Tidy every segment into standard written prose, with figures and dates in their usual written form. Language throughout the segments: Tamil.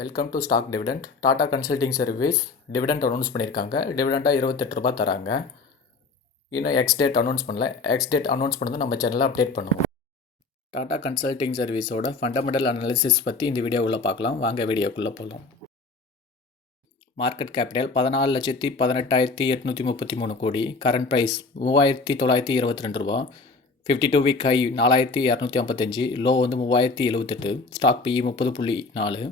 Welcome to stock dividend. Tata consulting service dividend announce பண்ணியிருக்காங்க. டிவிடெண்டாக 28 ரூபாய் தராங்க. இன்னும் எக்ஸ் டேட் அனௌன்ஸ் பண்ணல. எக்ஸ் டேட் அனௌன்ஸ் பண்ணது நம்ம சேனலில் அப்டேட் பண்ணுவோம். டாடா கன்சல்டிங் சர்வீஸோட ஃபண்டமெண்டல் அனாலிசிஸ் பற்றி இந்த வீடியோவில் பார்க்கலாம். வாங்க வீடியோக்குள்ளே போகலாம். மார்க்கெட் கேபிட்டல் 14,18,833 கோடி. கரண்ட் ப்ரைஸ் 3,922 ரூபா. 52 வீக் ஹை 4,255. லோ வந்து 3,078. Stock PE 30.4.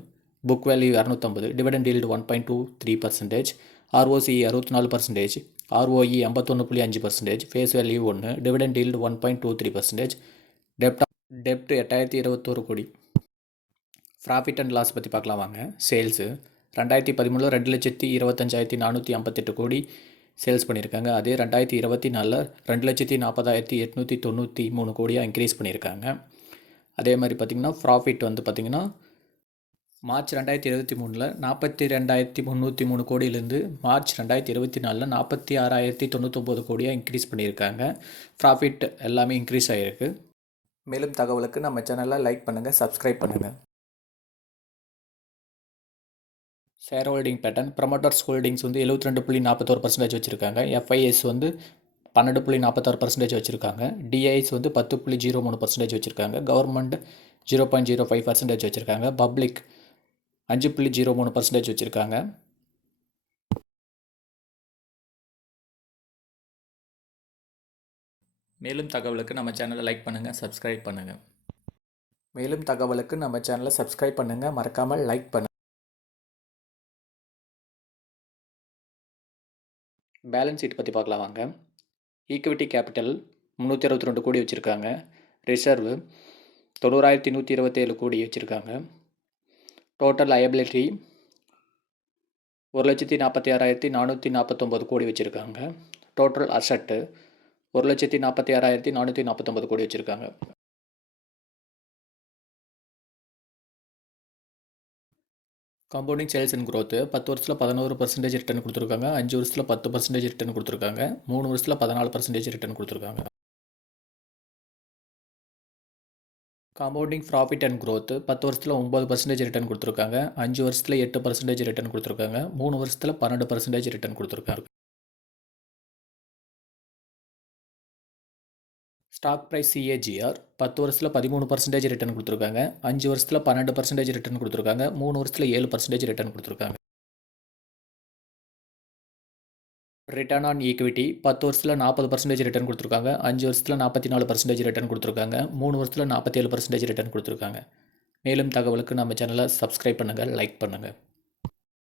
Book value 250. Dividend yield 1.23%. ROCE 64%. ROE 51.5%. Face value 1. Dividend yield 1.23%. டெப்ட் 8,021 கோடி. ப்ராஃபிட் அண்ட் லாஸ் பற்றி பார்க்கலாம் வாங்க. சேல்ஸு 2013 2,25,458 கோடி சேல்ஸ் பண்ணியிருக்காங்க. அதே 2024 2,40,893 கோடியாக இன்க்ரீஸ் பண்ணியிருக்காங்க. அதே மாதிரி பார்த்திங்கன்னா ப்ராஃபிட் வந்து பார்த்திங்கன்னா மார்ச் 2023 42,303 கோடியிலேருந்து மார்ச் 2024 46,099 கோடியாக இன்க்ரீஸ் பண்ணியிருக்காங்க. ப்ராஃபிட் எல்லாமே இன்க்ரீஸ் ஆகிருக்கு. மேலும் தகவலுக்கு நம்ம சேனலை லைக் பண்ணுங்கள், சப்ஸ்கிரைப் பண்ணுங்கள். Share holding pattern. Promoters holdings வந்து 72.41% வச்சுருக்காங்க. FIS வந்து 12.46% வச்சுருக்காங்க. DIS வந்து 10.03% வச்சுருக்காங்க. கவர்மெண்ட் 0.05% வச்சுருக்காங்க. பப்ளிக் 5.03% வச்சுருக்காங்க. மேலும் தகவலுக்கு நம்ம சேனலை லைக் பண்ணுங்கள், சப்ஸ்கிரைப் பண்ணுங்கள். மறக்காமல் லைக் பண்ணுங்கள். பேலன்ஸ் ஷீட் பற்றி பார்க்கலாம் வாங்க. ஈக்விட்டி கேபிட்டல் 362 கோடி வச்சுருக்காங்க. ரிசர்வ் 90,127 கோடி வச்சுருக்காங்க. டோட்டல் லயபிலிட்டி 1,46,449 கோடி வச்சுருக்காங்க. டோட்டல் அசட்டு 1,46,449 கோடி வச்சுருக்காங்க. காம்பவுண்டிங் சேல்ஸ் அண்ட் க்ரோத்து 10 வருஷத்தில் 11% ரிட்டர்ன் கொடுத்துருக்காங்க. 5 வருஷத்தில் 10% ரிட்டர்ன் கொடுத்துருக்காங்க. 3 வருஷத்தில் 14% ரிட்டர்ன் கொடுத்துருக்காங்க. காம்பவுண்டிங் ப்ராஃபிட் அண்ட் க்ரோத் 10 வருஷத்தில் 9% ரிட்டர்ன் கொடுத்துருக்காங்க. 5 வருஷத்தில் 8% ரிட்டர்ன் கொடுத்துருக்காங்க. 3 வருஷத்தில் 12% ரிட்டர்ன் கொடுத்துருக்காங்க. ஸ்டாக் ப்ரைஸ் CAGR 10 வருஷத்தில் 13% ரிட்டர்ன் கொடுத்துருக்காங்க. 5 வருஷத்தில் 12% ரிட்டர்ன் கொடுத்துருக்காங்க. 3 வருஷத்தில் 7% ரிட்டர்ன் கொடுத்துருக்காங்க. ரிட்டர்ன் ஆன் ஈக்விட்டி 10 வருஷத்தில் 40% ரிட்டர்ன் கொடுத்துருக்காங்க. 5 வருஷத்தில் 44% ரிட்டர்ன் கொடுத்துருக்காங்க. 3 வருஷத்தில் 47% ரிட்டர்ன் கொடுத்துருக்காங்க. மேலும் தகவலுக்கு நம்ம சேனலை சப்ஸ்கிரைப் பண்ணுங்கள், லைக் பண்ணுங்கள்.